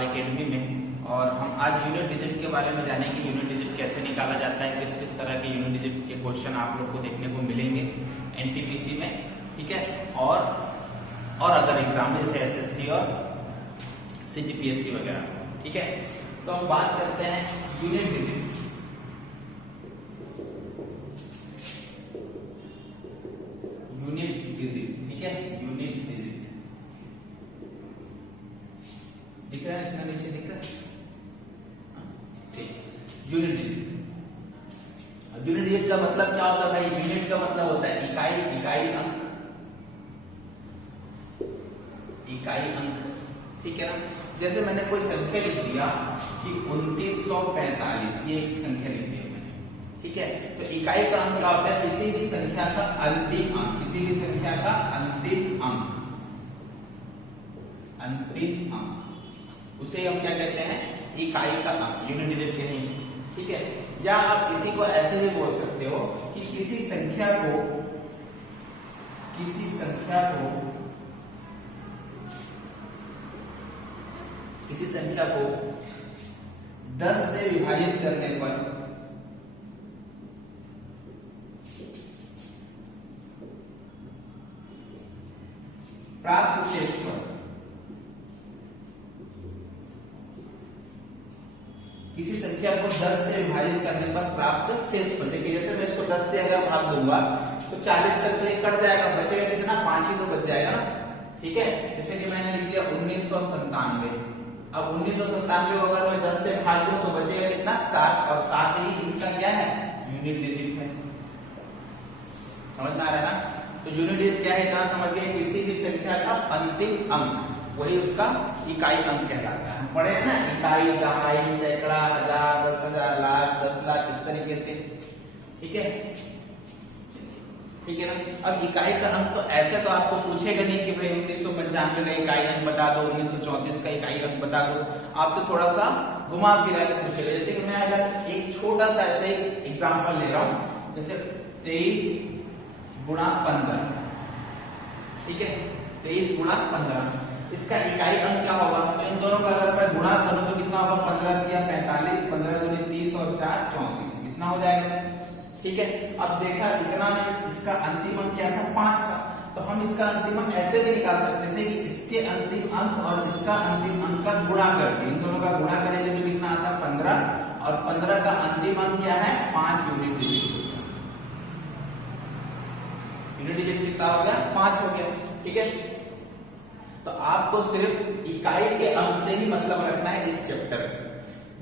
पाल academy में। और हम आज यूनिट डिजिट के बारे में जानेंगे, यूनिट डिजिट कैसे निकाला जाता है, किस किस तरह के यूनिट डिजिट के क्वेश्चन आप लोग को देखने को मिलेंगे एनटीपीसी में, ठीक है। और अदर एग्जाम जैसे एसएससी और सीजीपीएससी वगैरह, ठीक है। तो हम बात करते हैं यूनिट डिजिट। यूनिट डिजिट, ठीक है, यूनिट डिजिट दिख रहा है, नीचे दिख रहा है, ठीक। यूनिट डिजिट, यूनिट डिजिट का मतलब क्या होता है भाई? यूनिट का मतलब होता है इकाई, इकाई अंक, इकाई अंक, ठीक है ना। जैसे मैंने कोई संख्या लिख दिया कि 2945, ये एक संख्या लिख दी, ठीक है। तो इकाई का अंक क्या होता है? किसी भी संख्या का अंतिम अंक, किसी भी संख्या का अंतिम अंक, अंतिम अंक, उसे हम क्या कहते हैं? इकाई का अंक, यूनिट डिजिट के नहीं, ठीक है। या आप इसी को ऐसे भी बोल सकते हो कि किसी संख्या को, किसी संख्या को, किसी संख्या को 10 से विभाजित करने पर प्राप्त शेषफल, किसी संख्या को 10 से विभाजित करने पर प्राप्त शेषफल। देखिए जैसे मैं इसको 10 से अगर भाग दूंगा तो 40 तक तो ये कट जाएगा, बचेगा कितना? 5 ही तो बच जाएगा ना, ठीक है। जैसे कि मैंने लिख दिया 1997। अब 1997 को अगर मैं 10 से भाग दूं तो बचेगा कितना? 7। और 7 ही इसका क्या है? यूनिट डिजिट है। समझ में आ रहा है ना? तो यूनिट डिजिट क्या है? इतना समझ गए, किसी भी संख्या का अंतिम अंक, वही उसका इकाई अंक कहलाता है। पढ़े हैं ना, इकाई, दहाई, सैकड़ा, हजार, 10,000, लाख, 10 लाख, इस तरीके से, ठीक है, ठीक है ना। अब इकाई का अंक तो ऐसे तो आपको पूछेगा नहीं कि भाई 1995 का इकाई अंक बता दो, 1934 का इकाई अंक बता दो, आपसे थोड़ा सा घुमा फिरा के पूछेगा। जैसे कि मैं अगर एक छोटा सा ऐसे एग्जांपल ले रहा हूं, जैसे 23 गुणा 15, ठीक है, 23 गुणा 15, इसका इकाई अंक क्या होगा? तो इन दोनों का अगर मैं गुणा करूं तो कितना होगा? 15 दिया 45, 15 दूनी 30 और 4 34, कितना हो जाएगा? ठीक है। अब देखा इतना में इसका अंतिम अंक क्या था? 5 था। तो हम इसका अंतिम अंक ऐसे भी निकाल सकते थे कि इसके अंतिम अंक और इसका अंतिम अंक का गुणा करके, इन दोनों का गुणा करेंगे तो कितना आता? 15, और 15 का अंतिम अंक क्या है? 5 यूनिट डिजिट। यूनिट डिजिट कितना हो गया? 5 हो गया, ठीक है। तो आपको सिर्फ इकाई के अंक से ही मतलब रखना है इस चैप्टर में,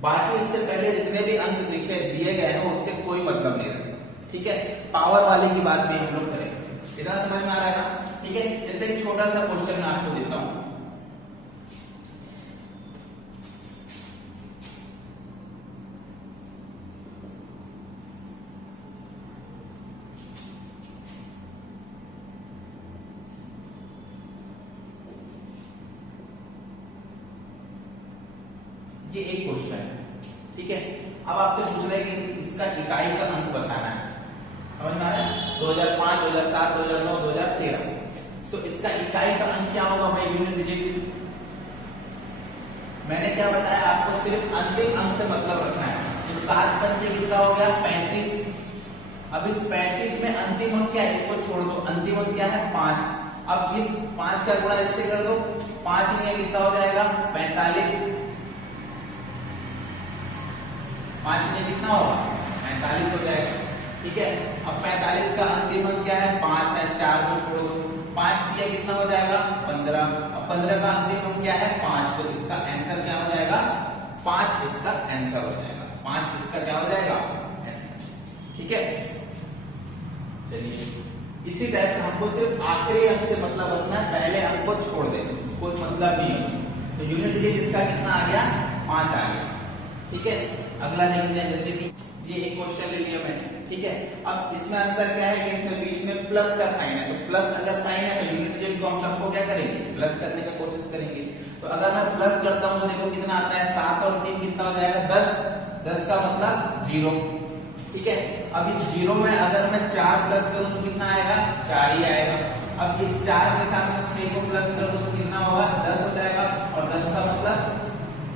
बाकी इससे पहले जितने भी अंक लिखे दिए गए हैं उससे कोई मतलब नहीं रखना, ठीक है। पावर वाले की बात भी हम लोग करेंगे, इतना समझ में आ रहा है ना, ठीक है। जैसे एक छोटा सा क्वेश्चन मैं आपको देता हूं, ये एक क्वेश्चन है, ठीक है। अब आपसे पूछ रहे हैं कि इसका इकाई का अंक बताना है, समझ में आ रहा है? 2005, 2007, 2009, 2013, तो इसका इकाई का अंक क्या होगा भाई? Unit digit. मैंने क्या बताया आपको? सिर्फ अंतिम अंक से मतलब रखना है। तो 7 पंचे कितना हो गया? 35। अब इस 35 में अंतिम अंक क्या है? इसको छोड़ दो, अंतिम अंक क्या है? 5। अब इस 5 का गुणा इससे कर दो, 5 नहीं है, कितना हो जाएगा? 45। 5 में कितना होगा? 45 हो जाएगा, ठीक है। अब 45 का अंतिम अंक क्या है? 5 है, 4 को छोड़ दो, 5 दिया कितना हो जाएगा? 15। अब 15 का अंतिम अंक क्या है? 5, तो इसका आंसर क्या हो जाएगा? 5 इसका आंसर हो जाएगा, 5 इसका क्या हो जाएगा? आंसर, ठीक है। चलिए, इसी टाइप से हमको सिर्फ आखिरी अंक से मतलब रखना है, पहले अंक को छोड़ देना, कोई मतलब नहीं है। तो यूनिट डिजिट इसका कितना आ गया? 5 आ गया, ठीक है। अगला देखते हैं, जैसे कि ये एक क्वेश्चन ले लिया मैंने, ठीक है। अब इसमें अंतर क्या है कि इसमें बीच में प्लस का साइन है, तो प्लस अगर साइन है तो यूनिट डिजिट को हम सबको क्या करेंगे? प्लस करने की कोशिश करेंगे। तो अगर मैं प्लस करता हूं तो देखो कितना आता है? 7 और 3 कितना हो जाएगा? 10। 10 का मतलब 0, ठीक है। अब इस 0 में अगर मैं 4 प्लस करूं तो कितना आएगा? 4 ही आएगा। अब इस 4 के साथ में 6 को प्लस कर दो तो कितना होगा? 10 हो जाएगा। और 10 का मतलब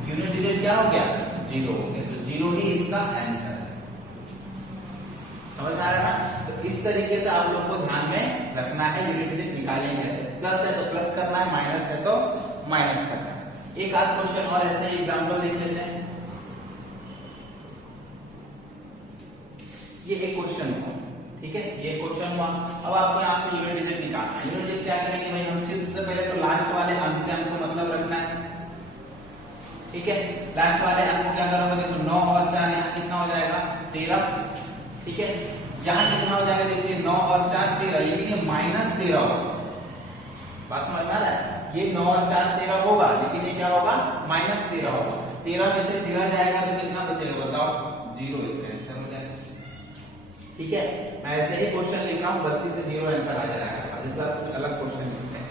यूनिट डिजिट क्या हो गया, 0 हो गया, तो 0 ही इसका आंसर है। समझ में आ रहा है ना? तो इस तरीके से आप लोग को ध्यान में रखना है, यूनिट डिजिट निकालेंगे ऐसे, प्लस है तो प्लस करना है, माइनस है तो माइनस करना है। एक आध क्वेश्चन और ऐसे एग्जांपल देख लेते हैं। ये एक क्वेश्चन हुआ, ठीक है, ये क्वेश्चन हुआ। अब आपको यहाँ से यूनिट डिजिट निकालना है। यूनिट डिजिट क्या करेंगे भाई, हम सबसे पहले तो लास्ट वाले अंक से हमको मतलब रखना है, ठीक है। लास्ट वाले अंक को क्या करोगे, देखो 9 और 4, यहाँ कितना हो जाएगा, 13, ठीक है। यहाँ कितना हो जाएगा, देखिए 9 और 4 13, लेकिन ये -13 होगा। बात समझ में आ रहा है? ये 9 और 4 13 होगा, लेकिन ये क्या होगा, -13 होगा। 13 में से 13 जाएगा तो कितना बचेगा बताओ, 0, इसका आंसर हो जाएगा, ठीक है। मैं ऐसे ही क्वेश्चन लिख रहा हूँ, गलती से 0 आंसर आ जाएगा। अब इस बार कुछ अलग क्वेश्चन लिखते हैं,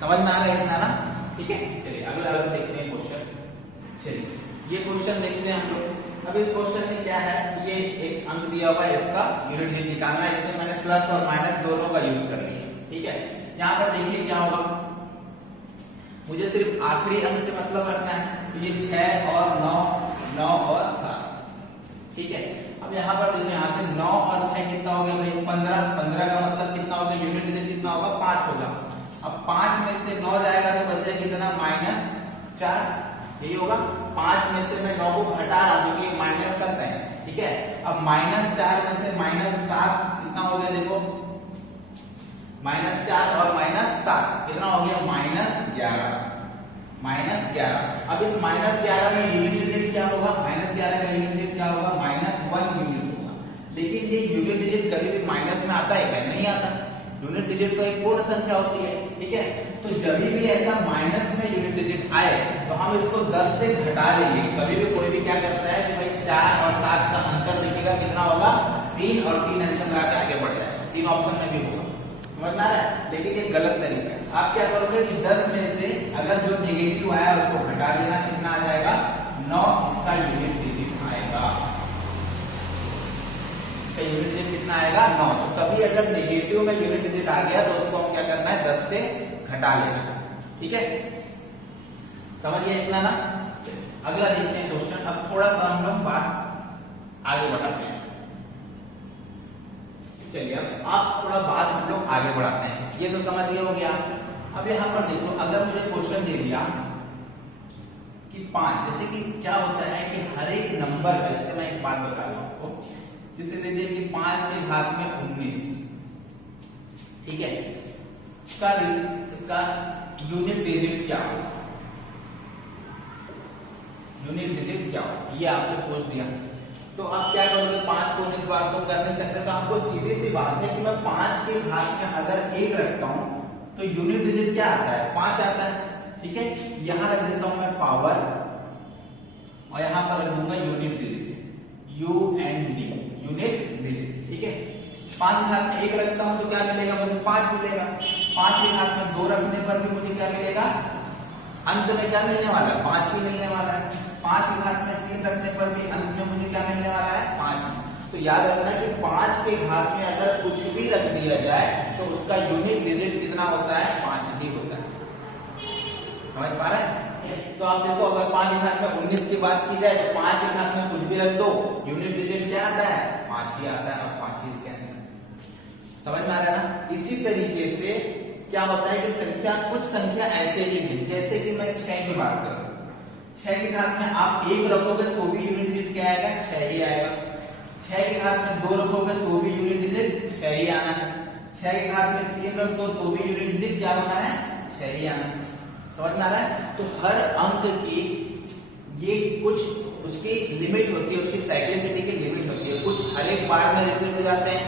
समझ में आ रहा है इतना ना, ठीक है। चलिए अगला अलग देखते हैं क्वेश्चन। चलिए ये क्वेश्चन देखते हैं हम लोग। अब इस क्वेश्चन में क्या है, ये एक अंक दिया हुआ है, इसका यूनिट डिजिट निकालना है। इसमें मैंने प्लस और माइनस दोनों का यूज कर लिया, ठीक है। यहाँ पर देखिए क्या होगा, मुझे सिर्फ आखिरी अंक से मतलब रखना है, तो ये 6 और 9, 9 और 7, ठीक है। अब यहाँ पर देखिए, यहाँ से 9 और 6 कितना हो गया भाई, 15, 15 का मतलब कितना होगा, यूनिट डिजिट कितना होगा, 5 होगा। अब 5 में से 9 जाएगा तो बचेगा कितना, -4, यही होगा। 5 में से मैं 9 को घटा रहा हूं क्योंकि माइनस का साइन, ठीक है। अब -4 में से -7 कितना हो गया, देखो -4 और -7 कितना हो गया, -11, -11। अब इस -11 में यूनिट डिजिट क्या होगा, -11 का यूनिट डिजिट क्या होगा, -1 यूनिट होगा। लेकिन ये यूनिट डिजिट कभी भी माइनस में आता है क्या, नहीं आता। यूनिट डिजिट तो एक पूर्ण संख्या होती है, ठीक है। तो जब भी ऐसा माइनस में यूनिट डिजिट आए तो हम इसको 10 से घटा लेंगे। कभी भी कोई भी क्या करता है कि भाई 4 और 7 का अंतर देखिएगा कितना होगा, 3, और 3 आंसर लगा के आगे बढ़ जाएगा, 3 ऑप्शन में भी होगा, समझ में आ रहा है। लेकिन ये गलत तरीका है। आप क्या करोगे कि 10 में से अगर जो नेगेटिव आया उसको घटा देना, कितना आ जाएगा, 9 इसका यूनिट डिजिट आएगा। यूनिट डिजिट कितना आएगा, 9। तो कभी अगर नेगेटिव में यूनिट डिजिट आ गया तो उसको हम क्या करना है, 10 से घटा लेना, ठीक है। समझिए इतना ना। अगला देखते हैं क्वेश्चन। अब थोड़ा सा हम लोग बात आगे बढ़ाते हैं। चलिए अब आप थोड़ा बात हम लोग आगे बढ़ाते हैं। ये तो समझ गए हो गया। अब यहाँ पर देखो, अगर मुझे क्वेश्चन दे दिया कि 5, जैसे कि क्या होता है कि हर एक नंबर, जैसे मैं एक बात बता रहा हूं आपको, जैसे दे दिया कि 5 के घात में 19, ठीक है, का यूनिट डिजिट क्या होगा, यूनिट डिजिट क्या होगा, ये आपसे पूछ दिया। तो आप क्या करोगे, 5 को 19 बार तो कर नहीं सकते, तो आपको सीधी सी बात है कि मैं 5 के घात में अगर 1 रखता हूं तो यूनिट डिजिट क्या आता है, 5 आता है, ठीक है। यहां रख देता हूं मैं पावर, और यहां पर रख दूंगा unit digit, UND, unit digit, ठीक है। 5 के घात में 1 रखता हूं तो क्या मिलेगा मुझे, 5 मिलेगा। 5 के घात में 2 रखने पर भी मुझे क्या मिलेगा, अंत में क्या मिलने वाला है, 5 ही मिलने वाला है। 5 के घात में 3 रखने पर भी अंत में मुझे क्या मिलने वाला है, 5। तो याद रखना कि 5 के घात में अगर कुछ भी रख दिया जाए तो उसका यूनिट डिजिट कितना होता है, 5 ही होता है। समझ पा रहे हैं? तो आप देखो, अगर 5 के घात में 19 की बात की जाए तो 5 के घात में कुछ भी रख दो, यूनिट डिजिट क्या आता है, 5 ही आता है, और 5 ही इसका आंसर। समझ में आ रहा है ना। इसी तरीके से क्या होता है कि संख्या, कुछ संख्या ऐसे ही है, जैसे कि मैं 6 की बात करूं, 6 के घात में आप 1 रखोगे तो भी यूनिट डिजिट क्या आएगा, 6 ही आएगा। 6 के घात में 2 रखोगे तो भी यूनिट डिजिट 6 ही आना है। 6 के घात में 3 रख दो तो भी यूनिट डिजिट क्या होना है, 6 ही आना है। समझ में आ रहा है। तो हर अंक की ये कुछ उसकी लिमिट होती है, उसकी साइक्लिसिटी की लिमिट होती है। कुछ हर एक बार में रिपीट हो जाते हैं,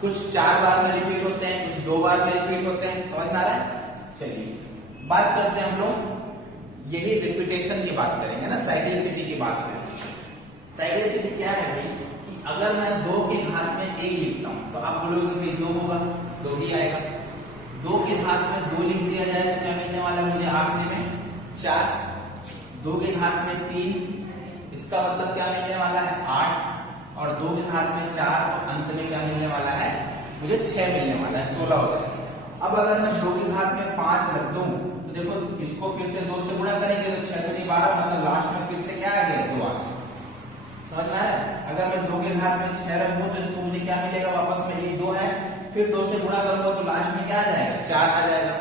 कुछ 4 बार में रिपीट होते हैं, कुछ 2 बार में रिपीट होते हैं। समझ में आ रहा है। चलिए बात करते हैं हम लोग, यही रिपीटेशन की बात करेंगे ना, साइक्लिसिटी की बात करेंगे। साइक्लिसिटी क्या है भाई, कि अगर मैं 2 के घात में 1 लिखता हूं तो आप बोलोगे भाई 2 होगा, 2 ही आएगा। 2 के घात में 2 लिख दिया जाए तो क्या मिलने वाला है मुझे, आखिरी में 4। 2 के घात में 3, इसका मतलब क्या मिलने वाला है, 8। और 2 के घात में 4, तो अंत में क्या मिलने वाला है मुझे, 6 मिलने वाला है, 16 हो जाएगा। अब अगर मैं 2 के घात में 5 रख दूं तो देखो इसको फिर से 2 से गुणा करेंगे तो 6 दूनी 12, मतलब लास्ट में फिर से क्या आ गया 2 आ गया। समझ में आया? अगर मैं 2 के घात में 6 रख दूं तो इसको मुझे क्या मिलेगा, वापस में 1 2 है, फिर 2 से गुणा करूंगा तो लास्ट में क्या आ जाएगा 4 आ जाएगा।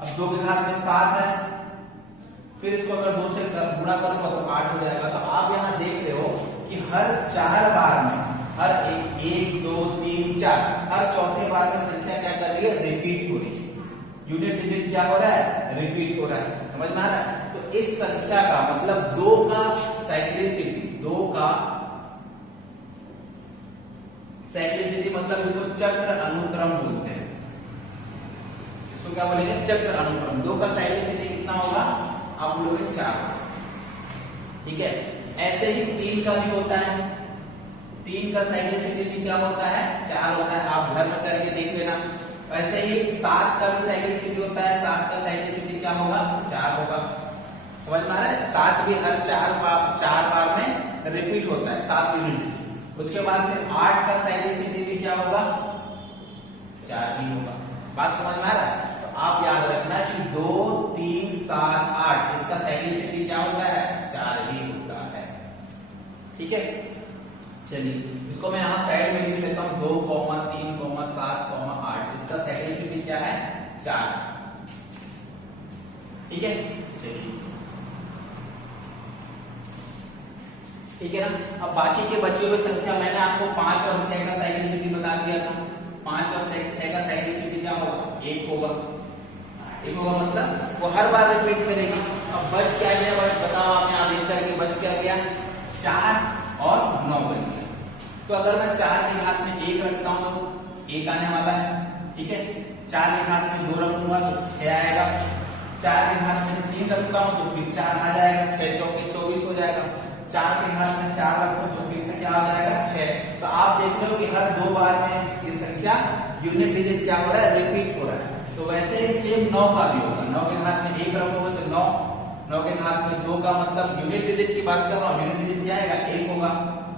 अब 2 के घात में 7 है, फिर इसको अगर 2 से गुणा करूंगा तो 8 हो जाएगा। तो आप यहाँ देख रहे हो कि हर 4 बार में, हर 1 2 3 4, हर चौथे बार में संख्या क्या कर रही है, रिपीट हो रही है। यूनिट डिजिट क्या हो रहा है, रिपीट हो रहा है। समझ में आ रहा है? तो इस संख्या का मतलब 2 का साइक्लिसिटी, 2 का साइक्लिसिटी मतलब इसको चक्र अनुक्रम बोलते हैं। इसको क्या बोलेंगे, चक्र अनुक्रम। 2 का साइक्लिसिटी कितना होगा, आप बोलोगे 4। ठीक है, ऐसे ही 3 का भी होता है। 3 का साइक्लिसिटी भी क्या होता है, 4 होता है। आप घर में करके देख लेना। वैसे ही 7 का भी साइक्लिसिटी होता है। 7 का साइक्लिसिटी क्या होगा, 4 होगा। समझ में आ रहा है? 7 भी हर 4 बार में रिपीट होता है, 7 यूनिट। उसके बाद फिर 8 का साइक्लिसिटी भी क्या होगा, 4 ही होगा। बात समझ में आ रहा है? तो आप याद रखना कि 2 3 7 8 इसका साइक्लिसिटी क्या होता है, 4 ही होता है। ठीक है, चलिए इसको मैं यहां साइड में लिख लेता हूं। 2 3 7 8 इसका साइक्लिसिटी क्या है, 4। ठीक है, चलिए ठीक है ना। अब बाकी के बचे हुए संख्या मैंने आपको 5 और 6 का साइक्लिसिटी बता दिया था। 5 और 6 का साइक्लिसिटी क्या होगा, 1 होगा। 1 होगा मतलब वो हर बार रिपीट करेगी। अब बच क्या गया, बस बताओ आप यहाँ देख करके, बच क्या गया, 4 और 9 बच गया। तो अगर मैं 4 के घात में 1 रखता हूं तो 1 आने वाला है। ठीक है, 4 के घात में 2 रखूंगा तो 6 आएगा। 4 के घात में 3 रखता हूं तो फिर 4 आ जाएगा, 6 चौके 24 हो जाएगा। 4 के घात में 4 रखो तो फिर से क्या आ जाएगा, 6। तो आप देख रहे हो कि हर 2 बार में ये संख्या यूनिट डिजिट क्या हो रहा है, रिपीट हो रहा है। तो वैसे ही सेम 9 का भी होगा। 9 के घात में 1 रखोगे तो 9, 9 के घात में 2 का मतलब यूनिट डिजिट की बात कर रहा हूं, यूनिट डिजिट क्या आएगा, 1 होगा।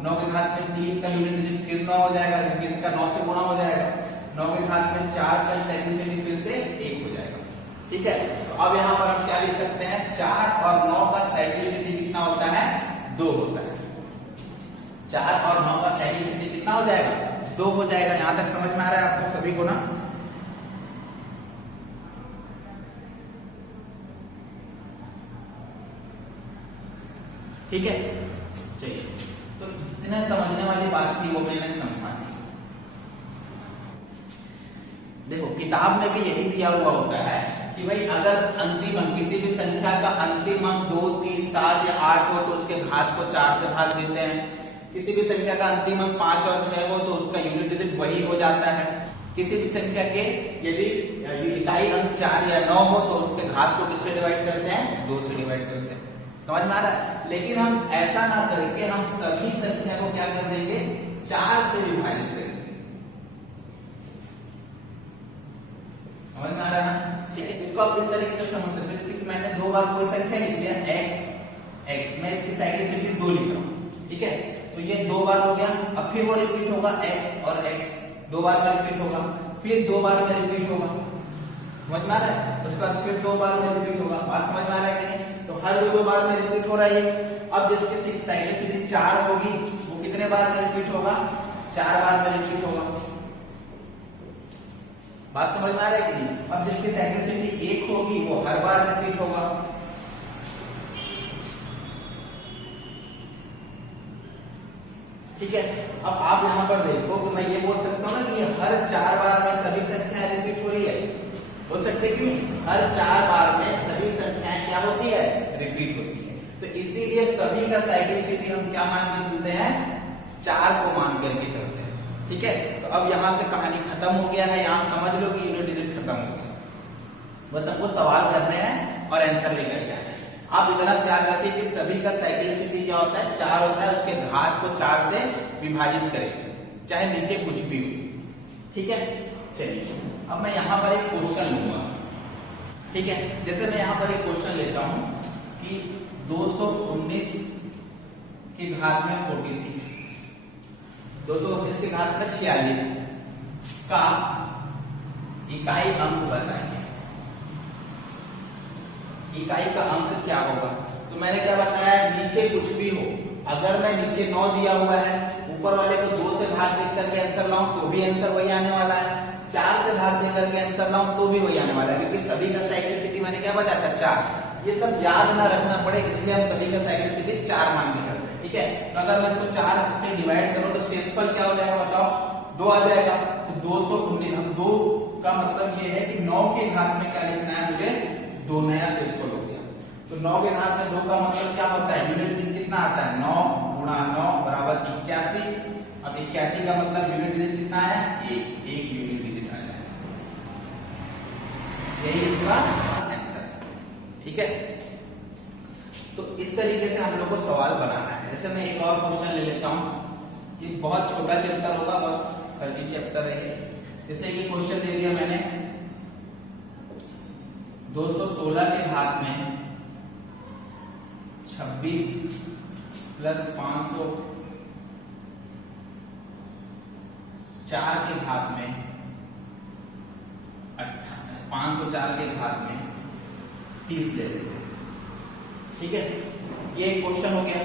9 के घात में 3 का यूनिट डिजिट फिर 9 हो जाएगा, क्योंकि इसका 9 से गुणा हो जाएगा। 9 के घात में 4 का साइक्लिसिटी फिर से 1 हो जाएगा। ठीक है, तो अब यहाँ पर हम क्या लिख सकते हैं, 4 और 9 का साइक्लिसिटी कितना होता है, 2 होता है। 4 और 9 का साइक्लिसिटी कितना हो जाएगा, 2 हो जाएगा। यहां तक समझ में आ रहा है आपको सभी को ना? ठीक है, चलिए तो इतने समझने वाली बात थी वो मैंने समझा दी। देखो किताब में भी यही दिया हुआ होता है कि भाई अगर अंतिम अंक किसी भी संख्या का अंतिम अंक 2 3 7 या 8 हो तो उसके घात को 4 से भाग देते हैं। किसी भी संख्या का अंतिम अंक 5 और 6 हो तो उसका यूनिट डिजिट वही हो जाता है। किसी भी संख्या के यदि इकाई अंक 4 या 9 हो तो उसके घात को किससे डिवाइड करते हैं, 2 से डिवाइड करते हैं। समझ में आ रहा है? लेकिन हम ऐसा ना करके हम सभी संख्या को क्या कर देंगे, 4 से विभाजित करेंगे। समझ में आ रहा है ना? ठीक है, इसको आप इस तरीके से समझ सकते हो। जैसे कि मैंने 2 बार कोई संख्या लिख दिया x, मैं इसकी साइक्लिसिटी 2 लिख रहा हूं। ठीक है, तो ये 2 बार हो गया। अब फिर वो रिपीट होगा, x और x 2 बार में रिपीट होगा, फिर 2 बार में रिपीट होगा। समझ में आ रहा है? उसके बाद फिर 2 बार में रिपीट होगा। बात समझ में आ रहा है कि नहीं? तो हर 2 बार में रिपीट हो रहा है। अब जिसकी साइक्लिसिटी 4 होगी वो कितने बार में रिपीट होगा, 4 बार में रिपीट होगा। बात समझ में आ रहा है कि नहीं? अब जिसकी साइक्लिसिटी 1 होगी वो हर बार रिपीट होगा। ठीक है, अब आप यहां पर देखो कि मैं ये बोल सकता हूं ना कि हर 4 बार में सभी संख्याएं रिपीट हो रही है। बोल सकते कि हर 4 बार में सभी संख्याएं क्या होती है, रिपीट होती है। तो इसीलिए सभी का साइक्लिसिटी हम क्या मान के चलते हैं, 4 को मान करके चलते हैं। ठीक है, तो अब यहां से कहानी खत्म हो गया है। यहां समझ लो कि यूनिट डिजिट खत्म हो गया। बस हमको सवाल करने हैं और आंसर लेकर के आना है। आप इतना से याद रखिए कि सभी का साइक्लिसिटी क्या होता है, 4 होता है। उसके घात को 4 से विभाजित करेंगे, चाहे नीचे कुछ भी हो। ठीक है, चलिए अब मैं यहां पर एक क्वेश्चन लूंगा। ठीक है, जैसे मैं यहां पर एक क्वेश्चन लेता हूं कि 219 के घात में 46, 219 के घात में 46 का इकाई अंक बताइए। इकाई का अंक क्या होगा। तो मैंने क्या बताया, नीचे कुछ भी हो, अगर मैं नीचे 9 दिया हुआ है, ऊपर वाले को 2 से भाग देख करके आंसर लाऊं तो भी आंसर वही आने वाला है, 4 से भाग दे करके आंसर लाऊं तो भी वही आने वाला है, क्योंकि सभी का साइक्लिसिटी मैंने क्या बताया था 4। ये सब याद ना रखना पड़े, इसलिए हम सभी का साइक्लिसिटी 4 मान के चलते हैं। ठीक है, तो अगर मैं इसको 4 से डिवाइड करूं तो शेषफल क्या हो जाएगा बताओ, 2 आ जाएगा। तो 219, 2 का मतलब ये है कि 9 के घात में क्या लिखना है मुझे, 2 नया शेषफल हो गया। तो 9 के घात में 2 का मतलब क्या होता है, यूनिट डिजिट कितना आता है, 9 गुणा 9 बराबर 81। अब 81 का मतलब यूनिट डिजिट कितना है, एक यूनिट डिजिट आ जाएगा, यही इसका आंसर है। ठीक है, तो इस तरीके से हम लोग को सवाल बनाना है। जैसे मैं एक और क्वेश्चन ले लेता हूं, ये बहुत छोटा चैप्टर होगा, बहुत फर्जी चैप्टर है। जैसे ये क्वेश्चन दे दिया मैंने, 216 के घात में 26 प्लस 500, 4 के घात में 504 के घात में 30 ले लेते हैं। ठीक है, ये एक क्वेश्चन हो गया।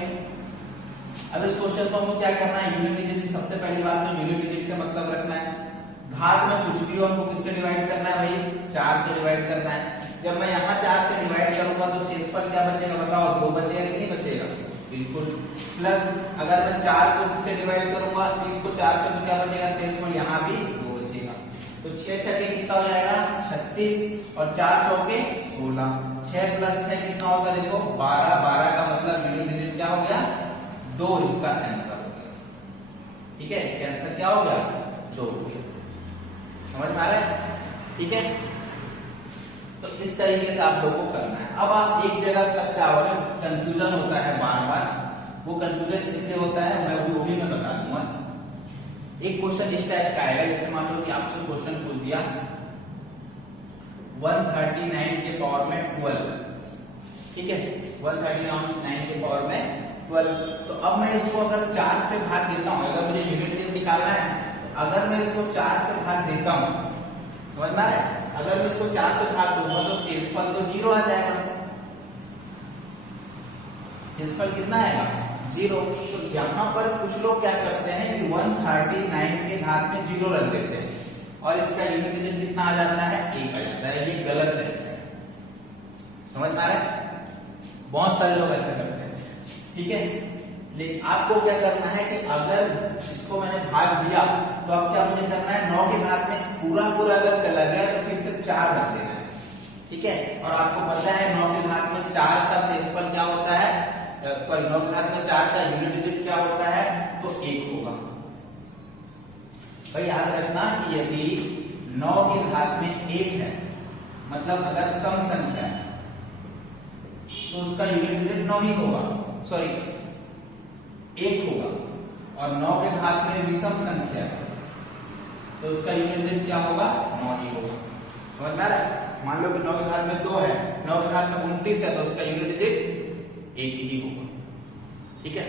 अब इस क्वेश्चन को हमको क्या करना है, यूनिट डिजिट। सबसे पहली बात तो यूनिट डिजिट से मतलब रखना है, घात में कुछ भी हो हमको किससे डिवाइड करना है भाई, 4 से डिवाइड करना है। जब मैं यहाँ 4 से डिवाइड करूंगा तो शेषफल क्या बचेगा बताओ, 2 बचेगा कि नहीं बचेगा, बिल्कुल। प्लस अगर मैं 4 को किससे डिवाइड करूंगा, 30 को 4 से, तो क्या बचेगा शेषफल, यहाँ भी 2 बचेगा। तो 6 छके कितना हो जाएगा 36 और 4 चौके 16, 6 प्लस 6 कितना होगा देखो 12, 12 का मतलब यूनिट डिजिट क्या हो गया 2, इसका आंसर हो गया। ठीक है, इसका आंसर क्या हो गया 2 हो गया, समझ में आ रहा है। ठीक है, तो इस तरीके से आप लोगों को करना है। अब आप एक जगह फंस जाओगे, कंफ्यूजन होता है बार बार, वो कंफ्यूजन इसलिए होता है, वो भी मैं बता दूंगा। एक क्वेश्चन इस टाइप का आएगा, जैसे मान लो कि आपसे क्वेश्चन पूछ दिया 139 के पावर में 12, ठीक है, 139 के पावर में 12। तो अब मैं इसको अगर 4 से भाग देता हूं, अगर मुझे यूनिट डिजिट निकालना है, अगर मैं इसको 4 से भाग देता हूं, समझ में आ रहा है, अगर मैं इसको 4 से भाग दूंगा तो शेषफल तो 0 आ जाएगा। शेषफल कितना आएगा 0। तो यहाँ पर कुछ लोग क्या करते हैं कि 139 के घात में 0 रख देते हैं और इसका यूनिट डिजिट कितना आ जाता है 1 आ जाता है। ये गलत तरीका है, समझ में आ रहा है, बहुत सारे लोग ऐसा करते हैं। ठीक है, लेकिन आपको क्या करना है कि अगर इसको मैंने भाग दिया तो अब क्या मुझे करना है, 9 के घात में पूरा अगर चला गया तो फिर से 4 रख देना है। ठीक है, और आपको पता है 9 के घात में 4 का शेषफल क्या होता है, सॉरी 9 के घात में 4 का यूनिट डिजिट क्या होता है, तो 1 होगा। भाई याद रखना कि यदि 9 के घात में 1 है, मतलब अगर सम संख्या है तो उसका यूनिट डिजिट 9 ही होगा, सॉरी 1 होगा। और 9 के घात में विषम संख्या है तो उसका यूनिट डिजिट क्या होगा 9 ही होगा। समझ में आ रहा है, मान लो कि 9 के घात में 2 है, 9 के घात में 29 है, तो उसका यूनिट डिजिट 1 ही होगा। ठीक है,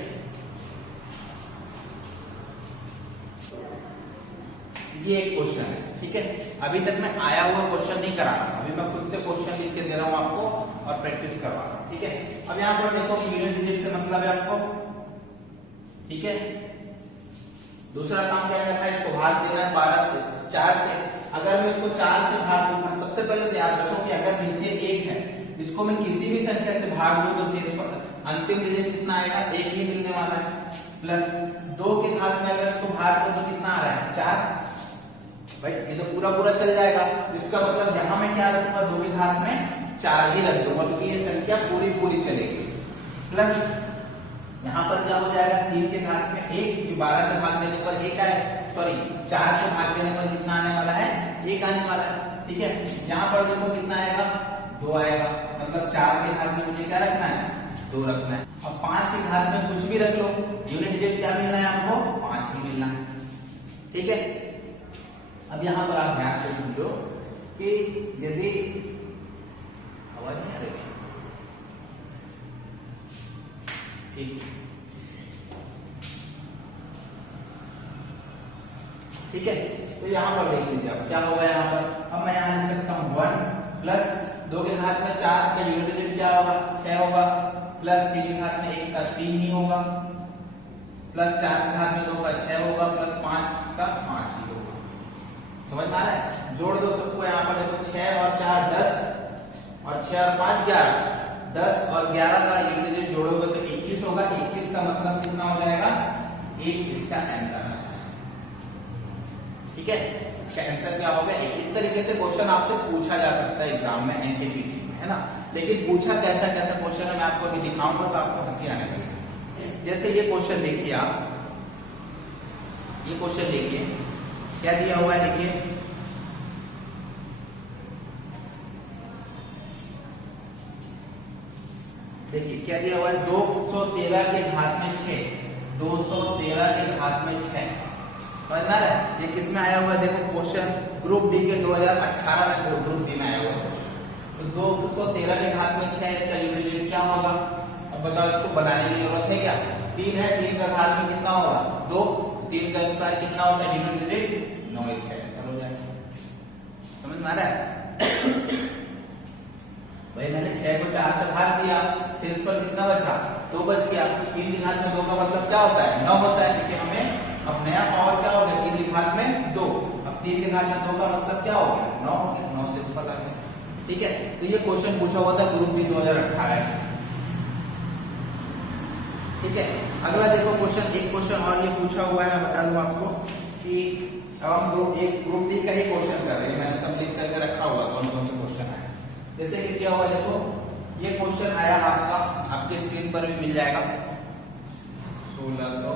ये एक क्वेश्चन है। ठीक है, अभी तक मैं आया हुआ क्वेश्चन नहीं करा रहा, अभी मैं खुद से क्वेश्चन लिख के दे रहा हूं आपको और प्रैक्टिस करवा रहा हूं। ठीक है, अब यहां पर देखो यूनिट डिजिट से मतलब है आपको, ठीक है, दूसरा काम क्या करना है, इसको भाग देना है 4 से। अगर मैं इसको 4 से भाग दूंगा, सबसे पहले तो याद रखो कि अगर नीचे 1 है, इसको मैं किसी भी संख्या से भाग दूं तो शेषफल अंतिम डिजिट कितना आएगा 1 ही मिलने वाला है। प्लस 2 के घात में अगर इसको भाग दो तो कितना आ रहा है 4, भाई ये तो पूरा चल जाएगा। इसका मतलब यहां मैं क्या रखूंगा, 2 के घात में 4 ही रख दूंगा क्योंकि ये संख्या पूरी चलेगी। प्लस यहाँ पर क्या हो जाएगा, 3 के घात में 1, क्योंकि 12 से भाग देने पर 1 आए, सॉरी 4 से भाग देने पर कितना आने वाला है 1 आने वाला है। ठीक है, यहाँ पर देखो कितना आएगा 2 आएगा, मतलब 4 के घात में मुझे क्या रखना है 2 रखना है। अब 5 के घात में कुछ भी रख लो, यूनिट डिजिट क्या मिलना है हमको 5 ही मिलना है। ठीक है, अब यहाँ पर आप ध्यान से समझो कि यदि आवाज नहीं आ रही है, ठीक है, तो यहां पर देख लीजिए अब क्या होगा, यहां पर अब मैं यहां लिख सकता हूं 1 प्लस 2 के घात में 4 का यूनिट डिजिट क्या होगा 6 होगा, प्लस 3 के घात में 1 का 3 ही होगा, प्लस 4 के घात में 2 का 6 होगा, प्लस 5 का 5 ही होगा। समझ में आ रहा है? जोड़ दो सबको, यहाँ पर देखो 6 और 4 10 और 6 और 5 11, 10 और 11 का यूनिट डिजिट जोड़ोगे तो 21 होगा। 21 का मतलब कितना हो जाएगा 1, इसका आंसर है। ठीक है, इसका आंसर क्या होगा 1। इस तरीके से क्वेश्चन आपसे पूछा जा सकता है एग्जाम में एनटीपीसी में, है ना। लेकिन पूछा कैसा कैसा क्वेश्चन है मैं आपको अभी दिखाऊंगा तो आपको हंसी आने लगेगी। जैसे ये क्वेश्चन देखिए आप, ये क्वेश्चन देखिए क्या दिया हुआ है, देखिए देखिए क्या दिया हुआ है 213 के घात में 6, 213 के घात में 6। समझ में आ रहा है? ये किस में आया हुआ है देखो क्वेश्चन, ग्रुप डी के 2018 में ग्रुप डी में आया हुआ है। तो 213 के घात में 6 इसका यूनिट डिजिट क्या होगा? अब बताओ, इसको बनाने की जरूरत है क्या? 3 है, 3 का घात में कितना होगा 2, 3 का स्क्वायर कितना होता है यूनिट डिजिट 9, इसका आंसर हो जाएगा। समझ में आ रहा है? भाई मैंने 6 को 4 से भाग दिया, शेष पर कितना बचा 2 बच गया। 3 के घात में 2 का मतलब क्या होता है 9 होता है, क्योंकि हमें अब नया पावर क्या हो गया 3 के घात में 2, अब 3 के घात में 2 का मतलब क्या हो गया 9 हो गया, 9 से इस पर आ गया। ठीक है, तो ये क्वेश्चन पूछा हुआ था ग्रुप बी 2018 में। ठीक है, अगला देखो क्वेश्चन, एक क्वेश्चन और ये पूछा हुआ है, मैं बता दूं आपको कि अब हम ग्रुप डी का ही क्वेश्चन कर रहे हैं, मैंने सब लिख करके रखा हुआ कौन कौन से क्वेश्चन आए। जैसे कि क्या हुआ देखो, ये क्वेश्चन आया आपका, आपके स्क्रीन पर भी मिल जाएगा 1600।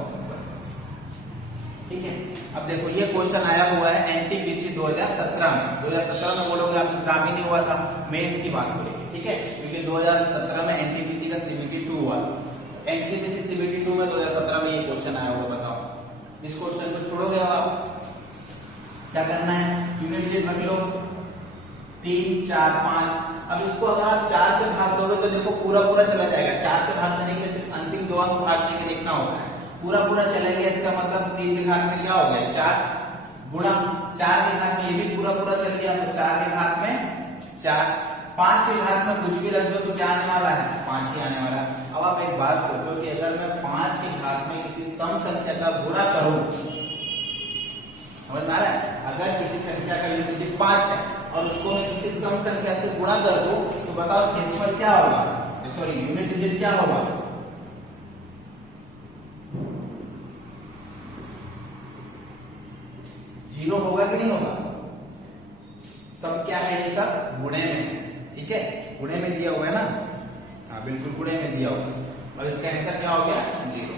ठीक है, अब देखो ये क्वेश्चन आया हुआ है एनटीपीसी 2017 में। 2017 में बोलोगे आप एग्जाम ही नहीं हुआ था, मेंस की बात हो रही है। ठीक है, क्योंकि 2017 में एनटीपीसी का सीबीटी 2 हुआ, एनटीपीसी सीबीटी 2 में 2017 में ये क्वेश्चन आया हुआ। बताओ इस क्वेश्चन को छोड़ोगे आप, क्या करना है यूनिट डिजिट रख लो 3 4 5। अब इसको अगर आप 4 से भाग दोगे तो देखो पूरा पूरा चला जाएगा। 4 से भाग देने के सिर्फ अंतिम 2 अंक भागने के देखना होता है, पूरा पूरा चलेगा। इसका मतलब 3 के घात में क्या हो गया 4, गुणा 4 के घात में ये भी पूरा पूरा चल गया, तो 4 के घात में 4। 5 के घात में कुछ भी रख दो तो क्या आने वाला है 5 ही आने वाला है। अब आप एक बात सोचो कि अगर मैं 5 के घात में किसी सम संख्या का गुणा करूं, समझ में आ रहा है, अगर किसी संख्या का यूनिट डिजिट 5 है और उसको मैं किसी सम संख्या से गुणा कर दूं तो बताओ शेषफल क्या होगा, सॉरी यूनिट डिजिट क्या होगा? जीरो होगा कि नहीं होगा? सब क्या है ये सब गुणे में है। ठीक है, गुणे में दिया हुआ है ना, हाँ बिल्कुल गुणे में दिया हुआ है, और इसका आंसर क्या हो गया 0।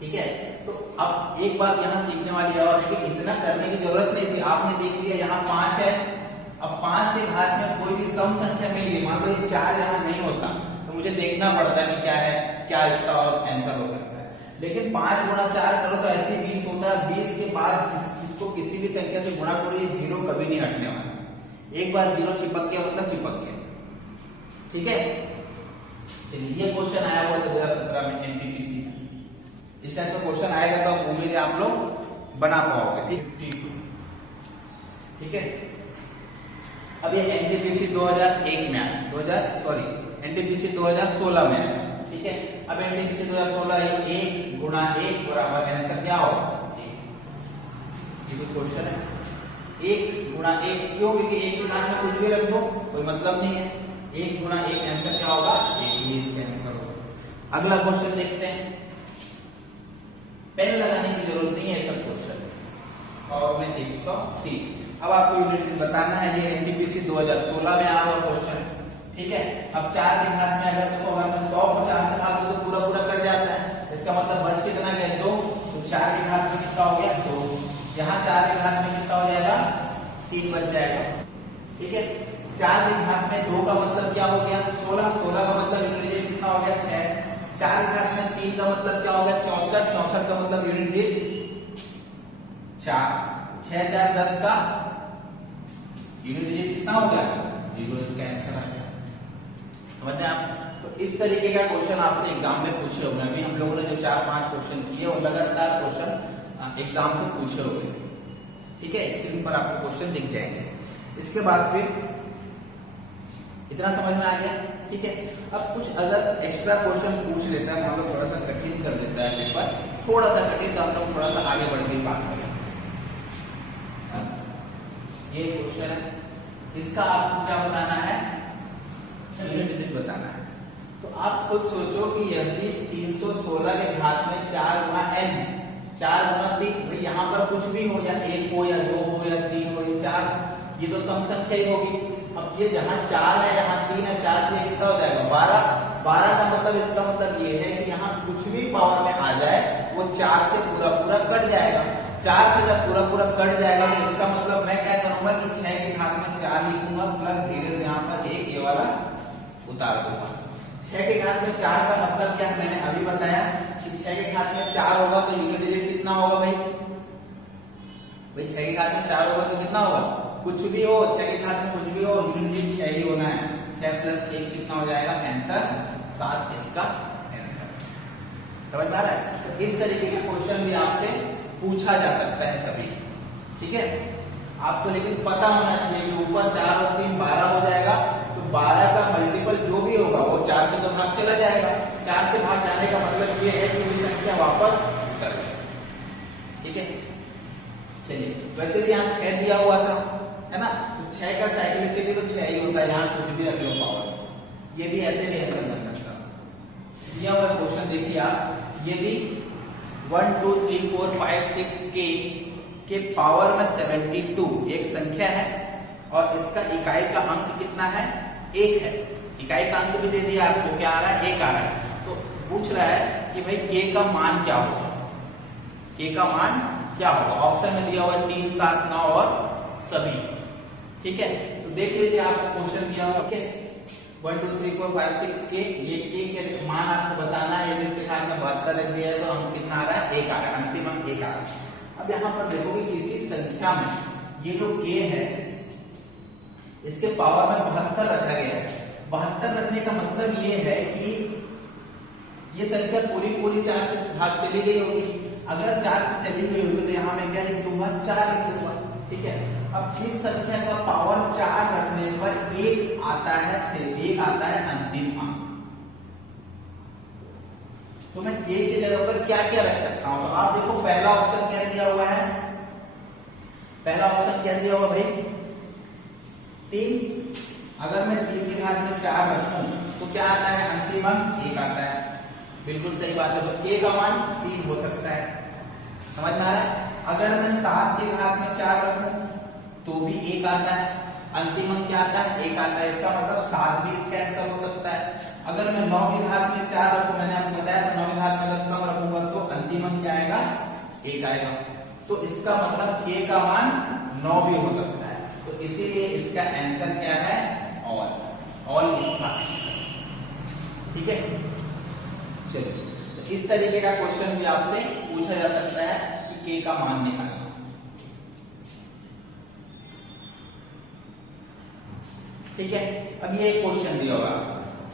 ठीक है, तो अब एक बात यहाँ सीखने वाली और है कि इतना करने की जरूरत नहीं थी, आपने देख लिया यहाँ 5 है। अब 5 के घात में कोई भी सम संख्या मिल गई, मान लो ये 4 यहाँ नहीं होता तो मुझे देखना पड़ता है कि क्या है, क्या इसका और आंसर हो सकता है। लेकिन 5 गुणा 4 करो तो ऐसे 20 होता है, 20 के बाद इसको किसी भी संख्या से गुणा करो ये 0 कभी नहीं हटने वाला। एक बार 0 चिपक गया मतलब चिपक गया। ठीक है, चलिए ये क्वेश्चन आया हुआ 2017 में एनटीपीसी। इस टाइप का क्वेश्चन आएगा तो उम्मीद है आप लोग बना पाओगे। ठीक है, अब ये एनटीपीसी 2001 में आया, एनटीपीसी 2016 में आया। ठीक है, अब एनटीपीसी 2016 1 गुणा 1 बराबर आंसर क्या होगा 1। ये क्वेश्चन है 1 गुणा 1, क्यों? क्योंकि 1 के घात में कुछ भी रख दो कोई मतलब नहीं है। 1 गुणा 1 आंसर क्या होगा 1, ये इसका आंसर होगा। अगला क्वेश्चन देखते हैं, पेन लगाने की जरूरत नहीं है सब क्वेश्चन। और में 103, अब आपको यूनिट बताना है, ये एनटीपीसी 2016 में आया हुआ क्वेश्चन। ठीक है, अब 4 के घात में अगर देखो अगर मैं 100 को 4 से भाग दूं तो पूरा पूरा कट जाता है, इसका मतलब बच कितना गया 2, तो 4 के घात में कितना हो गया 2, यहाँ 4 के घात में कितना हो जाएगा 3 बच जाएगा। ठीक है, 4 के घात में 2 का मतलब क्या हो गया 16, 16 का मतलब यूनिट डिजिट कितना हो गया 6, 4 के घात में 3 का मतलब क्या हो गया 64, 64 का मतलब यूनिट डिजिट 4, 6 4 10 का यूनिट डिजिट कितना हो गया 0, इसका आंसर आ गया। समझ में आप? तो इस तरीके का क्वेश्चन आपसे एग्जाम में पूछे होंगे। अभी हम लोगों ने जो 4-5 क्वेश्चन किए वो लगातार क्वेश्चन एग्जाम से पूछे होंगे। ठीक है, स्क्रीन पर आपको क्वेश्चन दिख जाएंगे। इसके बाद फिर इतना समझ में आ गया? ठीक है। अब कुछ अगर एक्स्ट्रा क्वेश्चन पूछ लेता है, मान लो थोड़ा सा कठिन कर देता है पेपर, थोड़ा सा कठिन, तो हम लोग थोड़ा सा आगे बढ़ के बात करें। ये क्वेश्चन है, इसका आपको क्या बताना है? यूनिट डिजिट बताना है। तो आप खुद सोचो कि यदि 316 के घात में 4 गुना n, 4 गुना 3, भाई यहाँ पर कुछ भी हो, या 1 हो या 2 हो या 3 हो या 4, ये तो सम संख्या ही होगी। अब ये जहाँ 4 है यहाँ 3 है, 4 3 कितना हो जाएगा? 12। 12 का मतलब, इसका मतलब ये है कि यहाँ कुछ भी पावर में आ जाए वो 4 से पूरा पूरा कट जाएगा। 4 से जब पूरा पूरा कट जाएगा तो इसका मतलब मैं क्या करूंगा कि 6 के घात में 4 लिखूंगा, प्लस धीरे से यहाँ पर एक ये वाला उतार दूंगा। 6 के घात में 4 का मतलब क्या है? मैंने अभी बताया कि 6 के घात में 4 होगा तो यूनिट डिजिट कितना होगा भाई? 6 के घात में 4 होगा तो कितना होगा? कुछ भी हो, 6 के घात में कुछ भी हो, यूनिट डिजिट 6 ही होना है। 6 प्लस 1 कितना हो जाएगा? आंसर 7 इसका आंसर। समझ में आ रहा है? तो इस तरीके के क्वेश्चन भी आपसे पूछा जा सकता है कभी। ठीक है, आपको लेकिन पता होना चाहिए कि ऊपर 4 और 3 12 हो जाएगा, तो 12 का मल्टीपल जो भी होगा वो 4 से तो भाग चला जाएगा। 4 से भाग जाने का मतलब ये है कि ये संख्या वापस उतर गई। ठीक है, चलिए, वैसे भी यहाँ 6 दिया हुआ था, है ना? तो 6 का साइक्लिसिटी तो 6 ही होता है, यहाँ कुछ भी रख लो पावर, ये भी ऐसे भी आंसर बन सकता। दिया हुआ क्वेश्चन देखिए आप, यदि 1 2 3 4 5 6 के पावर में 72 एक संख्या है और इसका इकाई का अंक कितना है? 1 है। इकाई का अंक भी दे दिया आपको, क्या आ रहा है? 1 आ रहा है। तो पूछ रहा है कि भाई k का मान क्या होगा? k का मान क्या होगा? ऑप्शन में दिया हुआ है 3 7 9 और सभी। ठीक है, तो देख लीजिए, आपको क्वेश्चन दिया हुआ है 1 2 3 4 5 6 के, ये k के मान आपको बताना है। यदि इसके घात में 72 लिख दिया है तो अंक कितना आ रहा है? 1 आ रहा है, अंतिम अंक 1 आ रहा है। अब यहाँ पर देखोगे किसी संख्या में ये जो k है इसके पावर में 72 रखा गया है। 72 रखने का मतलब ये है कि ये संख्या पूरी पूरी 4 से भाग चली गई होगी। अगर 4 से चली गई होगी तो यहाँ मैं क्या लिख दूंगा? 4 लिख दूंगा। ठीक है, अब इस संख्या का पावर 4 रखने पर 1 आता है, सिर्फ 1 आता है अंतिम अंक। तो मैं k की जगह पर क्या क्या रख सकता हूं? तो आप देखो, पहला ऑप्शन क्या दिया हुआ है? पहला ऑप्शन क्या दिया हुआ भाई? 3। अगर मैं 3 के घात में 4 रखूं तो क्या आता है? अंतिम अंक 1 आता है। बिल्कुल सही बात है, तो k का मान 3 हो सकता है। समझ में आ रहा है? अगर मैं 7 के घात में 4 रखूं तो भी 1 आता है, अंतिम अंक क्या आता है? 1 आता है। इसका मतलब 7 भी इसका आंसर हो सकता है। अगर मैं 9 के घात में 4 रखूं, मैंने आपको बताया था 9 के घात में अगर सम रखूंगा तो अंतिम अंक क्या आएगा? 1 आएगा। तो इसका मतलब k का मान 9 भी हो सकता है। तो इसीलिए इसका आंसर क्या है? ऑल इसका आंसर। ठीक है, चलिए, तो इस तरीके का क्वेश्चन भी आपसे पूछा जा सकता है कि k का मान निकालना। ठीक है, अब ये क्वेश्चन दिया होगा,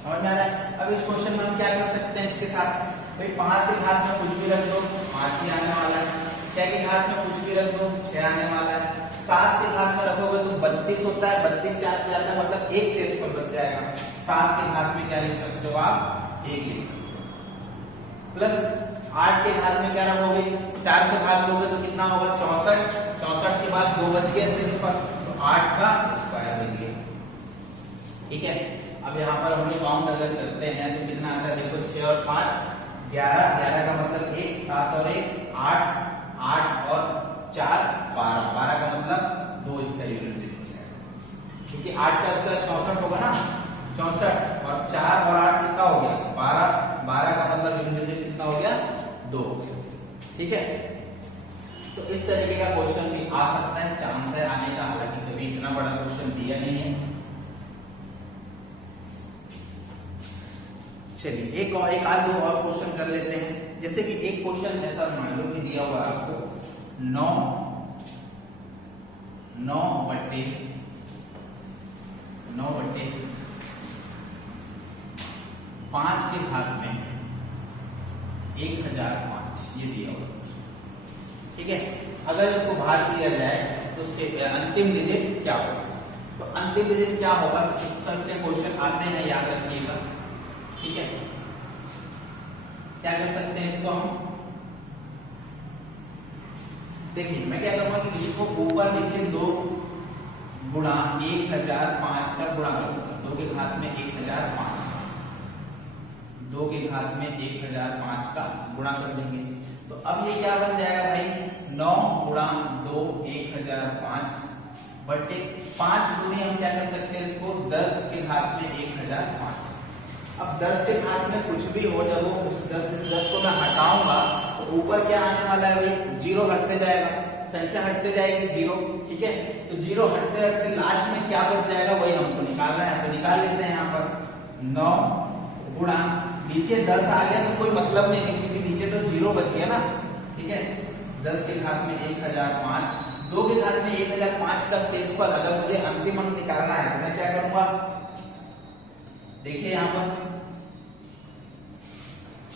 समझ में आ रहा है? अब इस क्वेश्चन में हम क्या कर सकते हैं इसके साथ? भाई 5 के घात में कुछ भी रख दो, 5 ही आने वाला है। 6 के घात में कुछ भी रख दो, 6 आने वाला है। 7 के घात में रखोगे तो 32 होता है, 32 4 से जाता है, मतलब 1 से इस पर बच जाएगा। 7 के घात में क्या लिख सकते हो आप? 1 लिख सकते हो। प्लस 8 के घात में क्या रखोगे? 4 से भाग दोगे तो कितना होगा? 64। 64 के बाद 2 बच गए शेष पर, तो 8 का स्क्वायर बच गया। ठीक है, अब यहाँ पर हम लोग काउंट अगर करते हैं तो कितना आता है? देखो, 6 और 5 11, 11 का मतलब 1, 7 और 1 8, 8 और 4 12, 12 का मतलब 2 इसका यूनिट डिजिट है, क्योंकि 8 का स्क्वायर 64 होगा ना। 64 और 4 और 8 कितना हो गया? 12, 12 का मतलब यूनिट डिजिट कितना हो गया? 2 हो गया। ठीक है, तो इस तरीके का क्वेश्चन भी आ सकता है, चांस है आने का, हालांकि कभी इतना बड़ा क्वेश्चन दिया नहीं है। चलिए, एक आध दो और क्वेश्चन कर लेते हैं। जैसे कि एक क्वेश्चन ऐसा मान लो कि दिया हुआ है आपको 9 बटे 5 के घात में 1005, ये दिया हुआ है। ठीक है, अगर इसको भाग दिया जाए तो अंतिम डिजिट क्या होगा? तो अंतिम डिजिट क्या होगा, इस टाइप के क्वेश्चन आते हैं, याद रखिएगा। ठीक है, क्या कर सकते हैं इसको हम, देखिए मैं क्या करूंगा कि इसको ऊपर नीचे 2 गुणा 1005 का गुणा कर दूंगा, 2 के घात में 1005, 2 के घात में 1005 का गुणा कर देंगे। तो अब ये क्या बन जाएगा भाई, 9 गुणा 2 1005 बटे 5 दूनी हम क्या कर सकते हैं इसको 10 के घात में 1005। अब 10 के घात में कुछ भी हो, जब वो उस 10 को मैं हटाऊंगा तो ऊपर क्या आने वाला है भाई, 0 हटते जाएगा, संख्या हटते जाएगी 0। ठीक है, तो 0 हटते हटते लास्ट में क्या बच जाएगा वही हमको निकालना है, तो निकाल लेते हैं। यहाँ पर 9 गुणा नीचे 10 आ गया तो कोई मतलब नहीं, क्योंकि नीचे तो 0 बच गया ना। ठीक है, 10 के घात में 1005, 2 के घात में 1005 का शेषफल अगर मुझे अंतिम अंक निकालना है तो मैं क्या करूंगा, देखिए यहाँ पर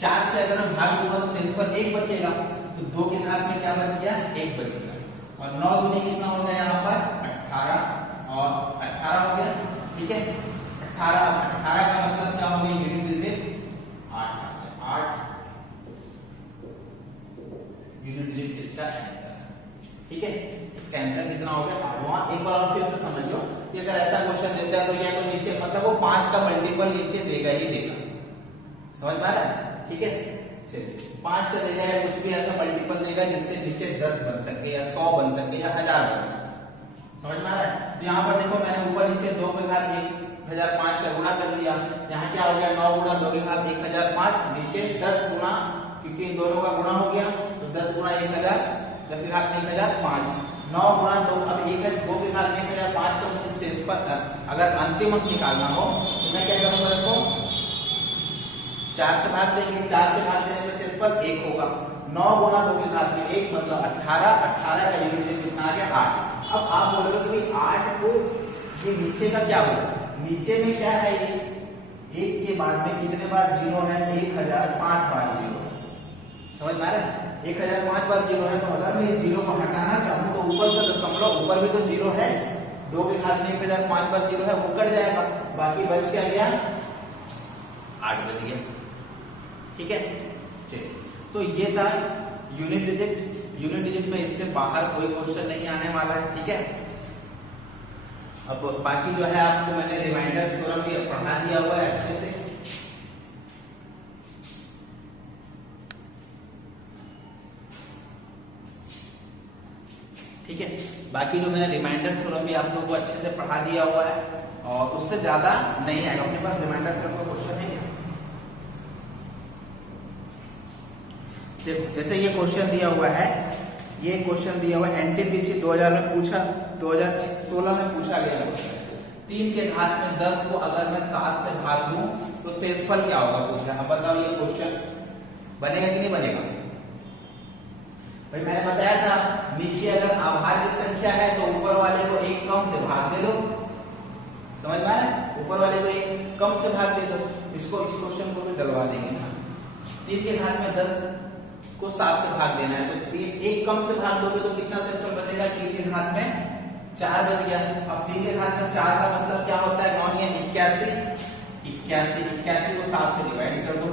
4 से अगर मैं भाग दूंगा तो शेषफल 1 बचेगा, तो 2 के घात में क्या बच गया, 1 बचेगा, और 9 दूनी कितना हो गया यहाँ पर 18, और 18 हो गया। ठीक है, 18 का मतलब क्या हो गया, यूनिट डिजिट 8 यूनिट डिजिट इसका आंसर। ठीक है, इसका आंसर कितना हो गया 8। एक बार और फिर से समझ लो कि अगर ऐसा क्वेश्चन देता है तो या तो नीचे मतलब वो 5 का मल्टीपल नीचे देगा ही देगा, समझ में आ रहा है। ठीक है, चलिए 5 का देगा या कुछ भी ऐसा मल्टीपल देगा जिससे नीचे 10 बन सके या 100 बन सके या 1000 बन सके, समझ में आ रहा है। तो यहाँ पर देखो मैंने ऊपर नीचे 2 के घात 1005 का गुणा कर लिया, यहाँ क्या हो गया 9 गुणा 2 के घात 1005, नीचे 10 गुणा, क्योंकि इन दोनों का गुणा हो गया तो 10 गुणा 1000, 10 के घात में 1005, 9 गुणा 2, अब 2 के घात में 1005 का मुझे शेषफल अगर अंतिम अंक निकालना हो तो मैं क्या करूंगा, इसको 4 से भाग देंगे, 4 से भाग देने में शेषफल 1 होगा, 9 गुणा 2 के घात में 1 मतलब 18, 18 का यूनिट डिजिट कितना आ गया 8। अब आप बोलोगे कि 8 को ये नीचे का क्या होगा, नीचे में क्या है, ये 1 के बाद में कितने बार 0 है, 1005 बार 0 है, समझ में आ रहा है। 1005 बार 0 है, तो अगर मैं इस 0 को हटाना चाहूं तो ऊपर से दशमलव ऊपर भी तो 0 है, 2 के घात में 1005 बार 0 है, वो कट जाएगा, बाकी बच क्या गया 8 बच गया। ठीक है, तो ये था यूनिट डिजिट। यूनिट डिजिट में इससे बाहर कोई क्वेश्चन नहीं आने वाला है। ठीक है, अब बाकी जो है आपको मैंने रिमाइंडर थ्योरम भी पढ़ा दिया हुआ है अच्छे से। ठीक है, बाकी जो मैंने रिमाइंडर थ्योरम भी आप लोगों को अच्छे से पढ़ा दिया हुआ है, और उससे ज्यादा नहीं आएगा। अपने पास रिमाइंडर थ्योरम का क्वेश्चन है क्या? देखो जैसे ये क्वेश्चन दिया हुआ है, ये क्वेश्चन दिया हुआ है एनटीपीसी 2000 में पूछा, 2016 में पूछा गया क्वेश्चन। 3 के घात में 10 को अगर मैं 7 से भाग दूं तो शेषफल क्या होगा पूछा। अब बताओ ये क्वेश्चन बनेगा कि नहीं बनेगा? भाई मैंने बताया था नीचे अगर अभाज्य संख्या है तो ऊपर वाले को एक कम से भाग दे दो, समझ में आ रहा है, ऊपर वाले को एक कम से भाग दे दो। इसको इस क्वेश्चन को भी डलवा देंगे। 3 के घात में 10 को 7 से भाग देना है, तो एक कम से भाग दोगे तो कितना शेषफल बचेगा? 3 के घात में 4 बच गया। अब 3 के घात में 4 का मतलब क्या होता है? 9 या 81 को 7 से डिवाइड कर दो।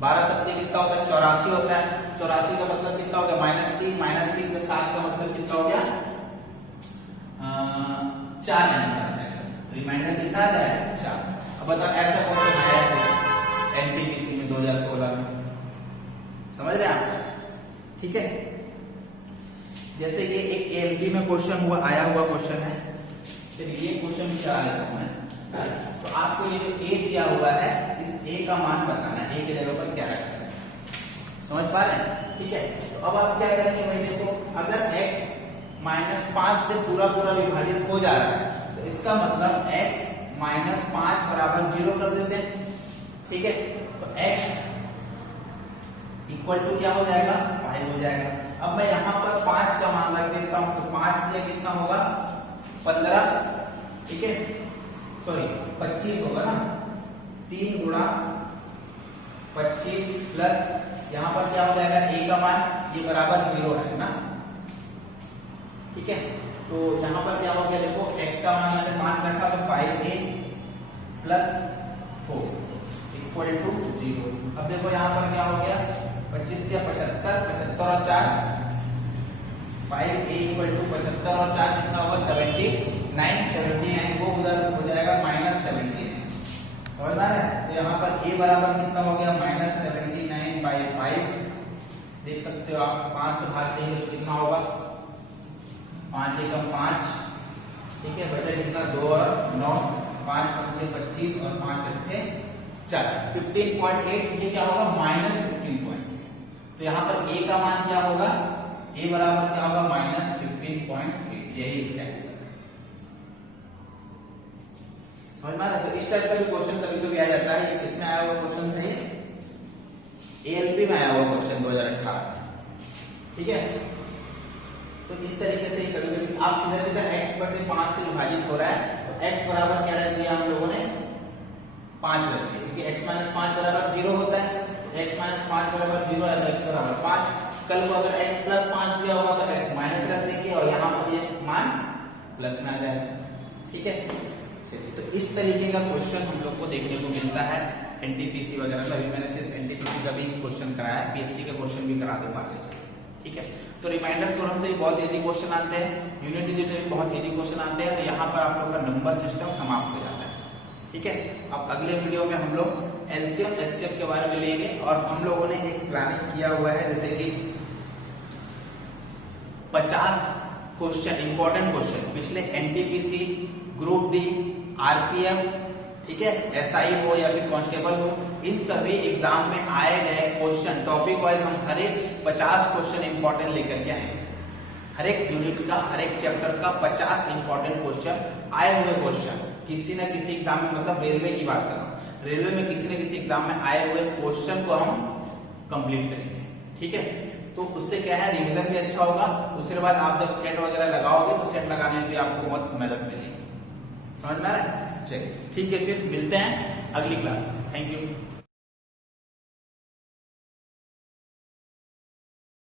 12 सत्ते कितना होता है? 84 होता है। 84 का मतलब कितना हो गया? -3, -3 के 7 का मतलब कितना हो गया? 4 आंसर आ जाएगा। रिमाइंडर कितना आ जाएगा? 4। अब बताओ ऐसा क्वेश्चन आया है एनटीपीसी में 2016 में, समझ रहे हैं आप? ठीक है, जैसे ये एक एलपी में क्वेश्चन हुआ, आया हुआ क्वेश्चन है। चलिए ये क्वेश्चन भी चला लेता हूं मैं। तो आपको ये जो ए दिया हुआ है, इस ए का मान बताना है, ए के जगह पर क्या रखना है, समझ पा रहे हैं? ठीक है, तो अब आप क्या करेंगे भाई, देखो अगर x -5 से पूरा विभाजित हो जा रहा है तो इसका मतलब x -5 बराबर 0 कर देते हैं। ठीक है, तो x इक्वल टू क्या हो जाएगा? 5 हो जाएगा। अब मैं यहाँ पर 5 का मान रख देता हूं, तो 5 दिया कितना होगा? 15। ठीक है, सॉरी 25 होगा ना। 3 गुणा 25 प्लस यहाँ पर क्या हो जाएगा? a का मान ये बराबर 0 है ना। ठीक है, तो यहाँ पर क्या हो गया देखो, x का मान मैंने 5 रखा तो 5a प्लस 4 इक्वल टू 0। अब देखो यहाँ पर क्या हो गया, 25 या 75, 75 और 4, 5a इक्वल टू 75 और 4 कितना होगा 79, 79 को उधर हो जाएगा -79। समझ आ रहा है? तो यहाँ पर a बराबर कितना हो गया -79/5। देख सकते हो आप, 5 से भाग देंगे तो कितना होगा, 5 एकम 5, ठीक है, बचा कितना 2 और 9, 5 पंचे 25 और 5 अट्ठे 40, 15.8। ये क्या होगा -15.8। तो यहाँ पर a का मान क्या होगा, a बराबर क्या होगा -15.8। यही इसका आंसर है। समझ में आ रहा है? तो इस टाइप का भी क्वेश्चन कभी कभी आ जाता है। किसमें आया हुआ क्वेश्चन है, ALP में आया हुआ क्वेश्चन 2018 में, ठीक है। तो इस तरीके से कभी कभी आप सीधा सीधा x बटे 5 से विभाजित हो रहा है, तो x बराबर क्या रख दिया हम लोगों ने 5 रख दिया, क्योंकि x - 5 बराबर 0 होता है। x - 5 बराबर 0 है तो x बराबर 5। कल को अगर x प्लस 5 दिया होगा तो x माइनस रख देंगे और यहाँ पर ये मान प्लस में आ जाएगा, ठीक है। चलिए, तो इस तरीके का क्वेश्चन हम लोग को देखने को मिलता है एनटीपीसी वगैरह में। अभी मैंने सिर्फ एनटीपीसी का भी क्वेश्चन कराया, पीएससी के क्वेश्चन भी करा दूंगा आगे, ठीक है। तो रिमाइंडर थ्योरम से भी बहुत इजी क्वेश्चन आते हैं, यूनिट डिजिट से भी बहुत इजी क्वेश्चन आते हैं। तो यहाँ पर आप लोग का नंबर सिस्टम समाप्त हो जाता है, ठीक है। अब अगले वीडियो में हम लोग एलसीएम एचसीएफ के बारे में लेंगे, और हम लोगों ने एक प्लानिंग किया हुआ है, जैसे कि 50 क्वेश्चन, इंपॉर्टेंट क्वेश्चन पिछले एनटीपीसी, ग्रुप डी, आरपीएफ, ठीक है, एसआई हो या फिर कांस्टेबल हो, इन सभी एग्जाम में आए गए क्वेश्चन टॉपिक वाइज हम हर एक 50 क्वेश्चन इंपॉर्टेंट लेकर के आएंगे। हर एक यूनिट का, हर एक चैप्टर का 50 इंपॉर्टेंट क्वेश्चन, आए हुए क्वेश्चन किसी न किसी एग्जाम में, मतलब रेलवे की बात कर रहा हूँ, रेलवे में किसी न किसी एग्जाम में आए हुए क्वेश्चन को हम कंप्लीट करेंगे, ठीक है। तो उससे क्या है, रिवीजन भी अच्छा होगा। उसके बाद आप जब सेट वगैरह लगाओगे तो सेट लगाने में भी आपको बहुत मदद मिलेगी। समझ में आ रहा है? चलिए ठीक है, फिर मिलते हैं अगली क्लास में। Thank you.